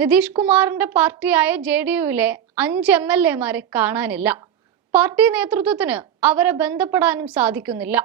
നിതീഷ് കുമാറിന്റെ പാർട്ടിയായ J D യുവിലെ അഞ്ച് M L എമാരെ കാണാനില്ല. പാർട്ടി നേതൃത്വത്തിന് അവരെ ബന്ധപ്പെടാനും സാധിക്കുന്നില്ല.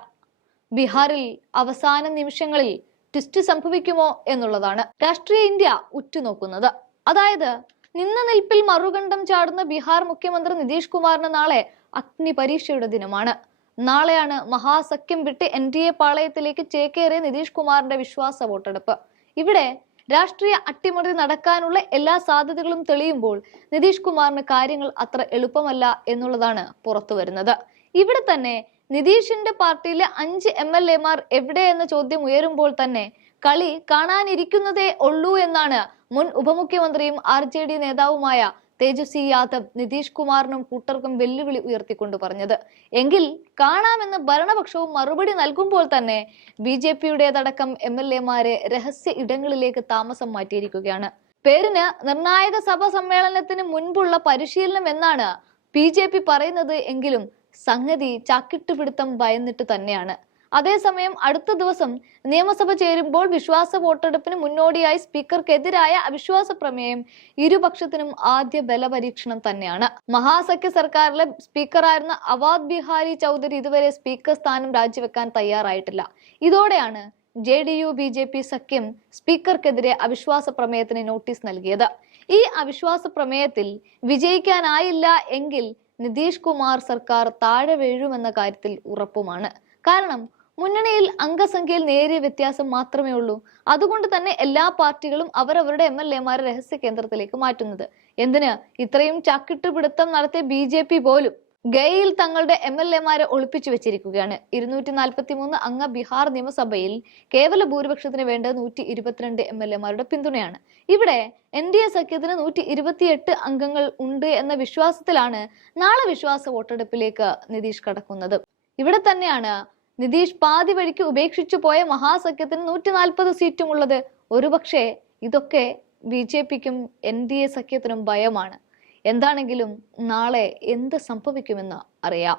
ബീഹാറിൽ അവസാന നിമിഷങ്ങളിൽ ട്വിസ്റ്റ് സംഭവിക്കുമോ എന്നുള്ളതാണ് രാഷ്ട്രീയ ഇന്ത്യ ഉറ്റുനോക്കുന്നത്. അതായത് നിന്ന നിൽപ്പിൽ മറുകണ്ഠം ചാടുന്ന ബീഹാർ മുഖ്യമന്ത്രി നിതീഷ് കുമാറിന് നാളെ അഗ്നി പരീക്ഷയുടെ ദിനമാണ്. നാളെയാണ് മഹാസഖ്യം വിട്ട് എൻ ഡി എ പാളയത്തിലേക്ക് ചേക്കേറിയ നിതീഷ് കുമാറിന്റെ വിശ്വാസ വോട്ടെടുപ്പ്. ഇവിടെ രാഷ്ട്രീയ അട്ടിമറി നടക്കാനുള്ള എല്ലാ സാധ്യതകളും തെളിയുമ്പോൾ നിതീഷ് കുമാറിന് കാര്യങ്ങൾ അത്ര എളുപ്പമല്ല എന്നുള്ളതാണ് പുറത്തുവരുന്നത്. ഇവിടെ തന്നെ നിതീഷിന്റെ പാർട്ടിയിലെ അഞ്ച് എം എൽ എമാർ എവിടെ എന്ന ചോദ്യം ഉയരുമ്പോൾ തന്നെ കളി കാണാനിരിക്കുന്നതേ ഉള്ളൂ എന്നാണ് മുൻ ഉപമുഖ്യമന്ത്രിയും ആർ നേതാവുമായ തേജസ്വി യാദവ് നിതീഷ് കുമാറിനും കൂട്ടർക്കും വെല്ലുവിളി ഉയർത്തിക്കൊണ്ട് പറഞ്ഞത്. എങ്കിൽ കാണാമെന്ന് ഭരണപക്ഷവും മറുപടി നൽകുമ്പോൾ തന്നെ ബി ജെ പിയുടേതടക്കം എം എൽ എമാരെ രഹസ്യ ഇടങ്ങളിലേക്ക് താമസം മാറ്റിയിരിക്കുകയാണ്. പേരിന് നിർണായക സഭാ സമ്മേളനത്തിന് മുൻപുള്ള പരിശീലനം എന്നാണ് ബി ജെ പി പറയുന്നത് എങ്കിലും സംഗതി ചാക്കിട്ടുപിടുത്തം ഭയന്നിട്ട് തന്നെയാണ്. അതേസമയം അടുത്ത ദിവസം നിയമസഭ ചേരുമ്പോൾ വിശ്വാസ വോട്ടെടുപ്പിന് മുന്നോടിയായി സ്പീക്കർക്കെതിരായ അവിശ്വാസ പ്രമേയം ഇരുപക്ഷത്തിനും ആദ്യ ബലപരീക്ഷണം തന്നെയാണ്. മഹാസഖ്യ സർക്കാരിലെ സ്പീക്കറായിരുന്ന അവാദ് ബിഹാരി ചൗധരി ഇതുവരെ സ്പീക്കർ സ്ഥാനം രാജിവെക്കാൻ തയ്യാറായിട്ടില്ല. ഇതോടെയാണ് J D U B J P സഖ്യം സ്പീക്കർക്കെതിരെ അവിശ്വാസ പ്രമേയത്തിന് നോട്ടീസ് നൽകിയത്. ഈ അവിശ്വാസ പ്രമേയത്തിൽ വിജയിക്കാനായില്ല എങ്കിൽ നിതീഷ് കുമാർ സർക്കാർ താഴെ വീഴുമെന്ന കാര്യത്തിൽ ഉറപ്പുമാണ്. കാരണം മുന്നണിയിൽ അംഗസംഖ്യയിൽ നേരിയ വ്യത്യാസം മാത്രമേ ഉള്ളൂ. അതുകൊണ്ട് തന്നെ എല്ലാ പാർട്ടികളും അവരവരുടെ എം എൽ എമാരെ രഹസ്യ കേന്ദ്രത്തിലേക്ക് മാറ്റുന്നത്. എന്തിന്? ഇത്രയും ചക്കിട്ടുപിടുത്തം നടത്തിയ ബി ജെ പി പോലും ഗയയിൽ തങ്ങളുടെ എം എൽ എമാരെ ഒളിപ്പിച്ചു വെച്ചിരിക്കുകയാണ്. ഇരുന്നൂറ്റി നാൽപ്പത്തി മൂന്ന് അംഗ ബീഹാർ നിയമസഭയിൽ കേവല ഭൂരിപക്ഷത്തിന് വേണ്ട നൂറ്റി ഇരുപത്തിരണ്ട് എം എൽ എമാരുടെ പിന്തുണയാണ്. ഇവിടെ എൻ ഡി എ സഖ്യത്തിന് നൂറ്റി ഇരുപത്തിയെട്ട് അംഗങ്ങൾ ഉണ്ട് എന്ന വിശ്വാസത്തിലാണ് നാളെ വിശ്വാസ വോട്ടെടുപ്പിലേക്ക് നിതീഷ് കടക്കുന്നത്. ഇവിടെ തന്നെയാണ് നിതീഷ് പാതി വഴിക്ക് ഉപേക്ഷിച്ചു പോയ മഹാസഖ്യത്തിന് നൂറ്റി നാൽപ്പത് സീറ്റും ഉള്ളത് ഒരുപക്ഷെ ഇതൊക്കെ ബി ജെ പിക്കും എൻ ഡി എ സഖ്യത്തിനും ഭയമാണ്. എന്താണെങ്കിലും നാളെ എന്ത് സംഭവിക്കുമെന്ന് അറിയാം.